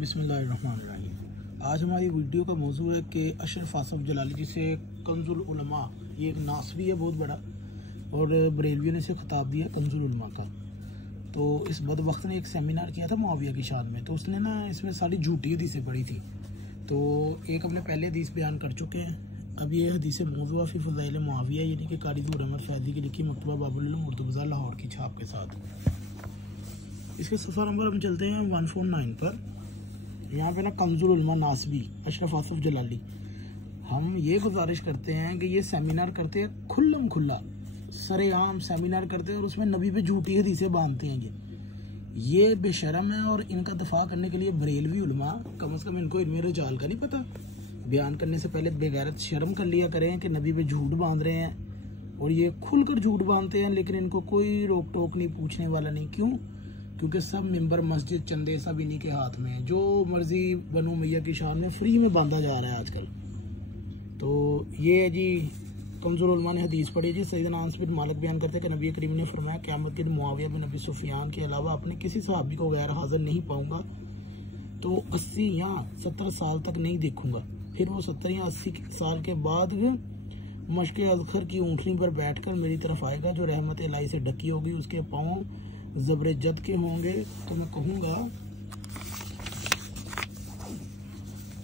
बिस्मिल्लाहिर्रहमानिर्रहीम। आज हमारी वीडियो का मौजू है कि अशरफ आसफ जलाली, जिसे कंजुल उलमा, ये एक नासबी है बहुत बड़ा और बरेलवियों ने इसे खिताब दिया कंजुल उलमा का। तो इस बदबख्त ने एक सेमिनार किया था मुआविया की शान में, तो उसने ना इसमें सारी झूठी हदीसें पढ़ी थी। तो एक हमने पहले हदीस बयान कर चुके हैं। अब ये हदीस मौजूआ फ़ी फ़ज़ाइल मुआविया यानी कि कारी नूर अहमद फैज़ी की लिखी मकतबा बाबुल उलूम उर्दू बाज़ार लाहौर की छाप के साथ। इसके सफ़ा नंबर हम चलते हैं 149 पर। यहाँ पे ना कंजुल उलमा नासबी अशरफ आसफ जलाली, हम ये गुजारिश करते हैं कि ये सेमिनार करते हैं खुल्लम खुल्ला, सरेआम सेमिनार करते हैं और उसमें नबी पे झूठी हदीसें बांधते हैं। ये बेशरम है और इनका दफा करने के लिए बरेलवी उलमा, कम से कम इनको इल्म रिजाल का नहीं पता। बयान करने से पहले बेगैरत शर्म कर लिया करें कि नबी पे झूठ बांध रहे हैं, और ये खुलकर झूठ बांधते हैं, लेकिन इनको कोई रोक टोक नहीं, पूछने वाला नहीं। क्यों? क्योंकि सब मिंबर मस्जिद चंदे सब इन्हीं के हाथ में है। जो मर्जी बनु मैया की शान में फ्री में बांधा जा रहा है आजकल। तो ये है जी, कंजुल उलमा ने हदीस पढ़ी जी। सैयदना अनस बिन मालिक बयान करते हैं कि नबी करीम ने फरमाया, क़यामत के दिन मुआविया बिन अबी सुफियान के अलावा अपने किसी सहाबी को गैर हाजिर नहीं पाऊंगा, तो 80 या 70 साल तक नहीं देखूंगा। फिर वो 70 या 80 साल के बाद मशक़ अज़खर की ऊँटनी पर बैठकर मेरी तरफ आएगा, जो रहमत इलाही से ढकी होगी। उसके पाँव ज़ब्र जद के होंगे, तो मैं कहूँगा,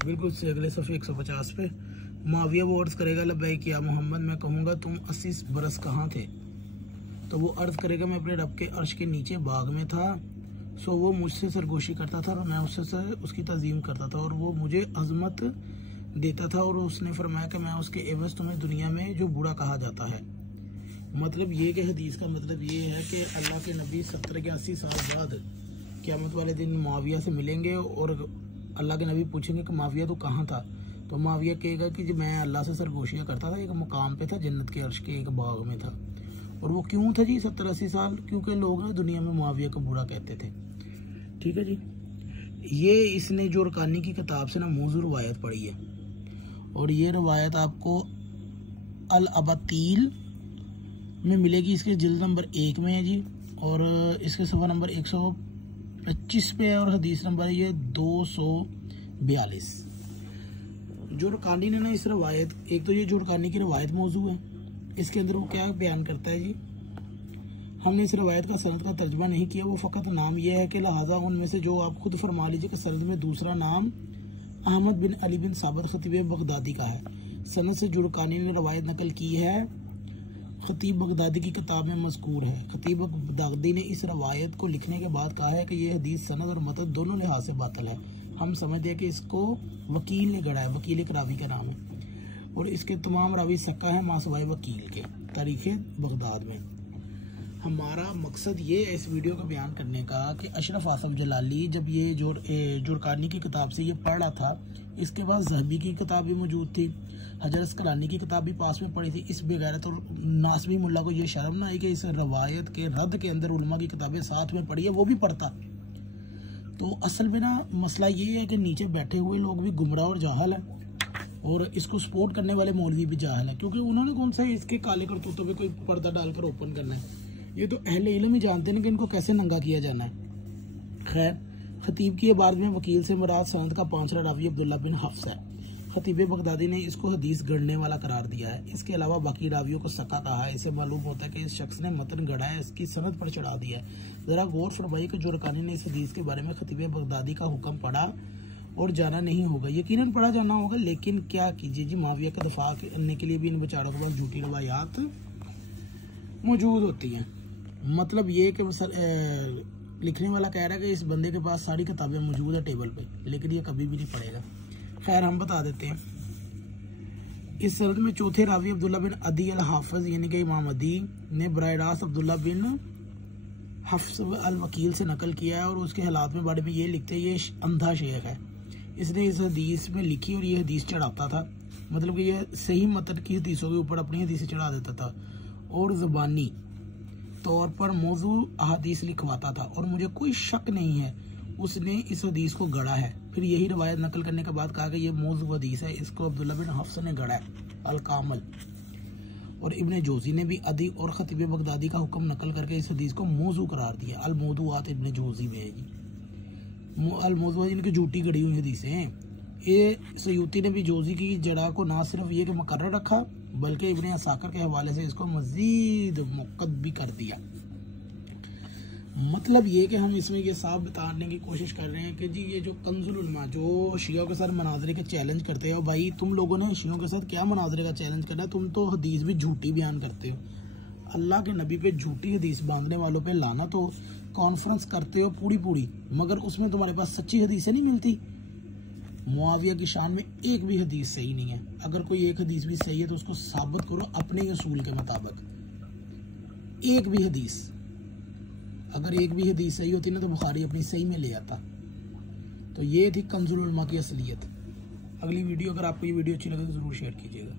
बिल्कुल से अगले सफ़े 150 पे मुआविया वो अर्ज़ करेगा, लब्बैक या मोहम्मद। मैं कहूँगा, तुम 80 बरस कहाँ थे? तो वो अर्ज़ करेगा, मैं अपने रब के अर्श के नीचे बाग में था। सो वो मुझसे सरगोशी करता था और मैं उससे उसकी तज़ीम करता था और वो मुझे अज़मत देता था। और उसने फरमाया कि मैं उसके एवज़ तुम्हें दुनिया में जो बूढ़ा कहा जाता है। मतलब ये कि हदीस का मतलब ये है कि अल्लाह के नबी 70 या 80 साल बाद क़यामत वाले दिन मुआविया से मिलेंगे और अल्लाह के नबी पूछेंगे कि मुआविया तो कहाँ था? तो मुआविया कहेगा कि मैं अल्लाह से सरगोशियाँ करता था, एक मुकाम पे था, जन्नत के अर्श के एक बाग में था। और वो क्यों था जी 70-80 साल? क्योंकि लोग ना दुनिया में मुआविया को बूढ़ा कहते थे। ठीक है जी। ये इसने जोरकानी की किताब से ना मौजू रवायत पढ़ी है, और ये रवायत आपको अल अबातील में मिलेगी। इसके जिल्द नंबर 1 में है जी, और इसके सफ़ा नंबर 125 पे है, और हदीस नंबर ये 242। जोरकानी ने ना इस रवायत, एक तो ये जोरकानी की रवायत मौजू है, इसके अंदर वो क्या बयान करता है जी, हमने इस रवायत का सनद का तर्जमा नहीं किया, वो फ़कत नाम यह है कि लिहाजा उनमें से जो आप खुद फरमा लीजिए कि सनद में दूसरा नाम अहमद बिन अली बिन साबित खतीब बगदादी का है। सनद से जोरकानी ने रवायत नकल की है, खतीब बगदादी की किताब में मज़कूर है। खतीब बगदादी ने इस रवायत को लिखने के बाद कहा है कि यह हदीस सनद और मतन दोनों लिहाज से बातिल है। हम समझते हैं कि इसको वकील ने गढ़ा है, वकील एक रावी का नाम है, और इसके तमाम रावी सक्का है मासवाए वकील के तारीख़ बगदाद में। हमारा मकसद ये है इस वीडियो को बयान करने का कि अशरफ आसफ जलाली जब ये जोरकानी की किताब से ये पढ़ रहा था, इसके बाद ज़हबी की किताब भी मौजूद थी, हजर अस्कलानी की किताब भी पास में पड़ी थी। इस बेगैरत और नासबी मुल्ला को ये शर्म ना आई कि इस रवायत के रद्द के अंदर उलमा की किताबें साथ में पढ़ी है, वो भी पढ़ता। तो असल में ना मसला ये है कि नीचे बैठे हुए लोग भी गुमराह और जाहल है, और इसको सपोर्ट करने वाले मौलवी भी जाहल है, क्योंकि उन्होंने कौन सा इसके काले करतूतों पे कोई पर्दा डालकर ओपन करना है। ये तो अहले इल्म ही जानते हैं कि इनको कैसे नंगा किया जाना है। खैर, खतीब की इबारत में वकील से मुराद सनद का 5वां रावी अब्दुल्ला बिन हफ्स है। खतीब बगदादी ने इसको हदीस गढ़ने वाला करार दिया है। इसके अलावा बाकी रावियों को सक्का कहा है। इससे मालूम होता है कि इस शख्स ने मतन गढ़ा है, इसकी सनद पर चढ़ा दिया है। ज़रा गौर फरमाइए कि जोरकानी ने इस हदीस के बारे में खतीब बगदादी का हुक्म पढ़ा और जाना नहीं होगा, यकीनन पढ़ा जाना होगा, लेकिन क्या कीजिए जी, मुआविया का दफा करने के लिए भी इन बेचारों के पास झूठी रवायात मौजूद होती हैं। मतलब ये कि लिखने वाला कह रहा है कि इस बंदे के पास सारी किताबें मौजूद है टेबल पे, लेकिन ये कभी भी नहीं पढ़ेगा। खैर, हम बता देते हैं। इस सनद में चौथे रावी अब्दुल्ला बिन अदी अल हाफिज यानी कि इमाम अदी ने बराह रास्त अब्दुल्ला बिन हफ्स अल वकील से नकल किया है, और उसके हालात में बारे में ये लिखते हैं, ये अंधा शेख है, इसने इस हदीस में लिखी और ये हदीस चढ़ाता था। मतलब कि ये सही मतन की हदीसों के ऊपर अपनी हदीसें चढ़ा देता था और ज़बानी तौर पर मौजू अहादीस लिखवाता था, और मुझे कोई शक नहीं है उसने इस हदीस को गढ़ा है। फिर यही रवायत नकल करने के बाद कहा कि ये मौजू हदीस है, इसको अब्दुल्ला बिन हफ्स ने गढ़ा है। अल कामल और इब्ने जोजी ने भी अदी और खतीब बगदादी का हुक्म नकल करके इस हदीस को मौजू करार दिया। अल मौदूआत इब्ने जोजी में है जी। अलमोज़ इनकी झूठी गड़ी हुई हदीसें हैं। ये सयूती ने भी जोजी की जड़ा को ना सिर्फ ये कि मुकर्रर रखा, बल्कि इब्ने असाकिर के हवाले से इसको मज़ीद मुक़द्द भी कर दिया। मतलब ये कि हम इसमें ये साफ बताने की कोशिश कर रहे हैं कि जी ये जो कंजुल उलमा जो शियों के साथ मनाजरे के चैलेंज करते हो, भाई तुम लोगों ने शियों के साथ क्या मनाजरे का चैलेंज करना है? तुम तो हदीस भी झूठी बयान करते हो, अल्लाह के नबी पे झूठी हदीस बांधने वालों पे लाना, तो कॉन्फ्रेंस करते हो पूरी, मगर उसमें तुम्हारे पास सच्ची हदीसें नहीं मिलती। मुआविया की शान में एक भी हदीस सही नहीं है। अगर कोई एक हदीस भी सही है तो उसको साबित करो अपने उसूल के मुताबिक। एक भी हदीस, अगर एक भी हदीस सही होती ना तो बुखारी अपनी सही में ले आता। तो ये थी कंजुल उलमा की असलियत। अगली वीडियो, अगर आपको ये वीडियो अच्छी लगे तो ज़रूर शेयर कीजिएगा।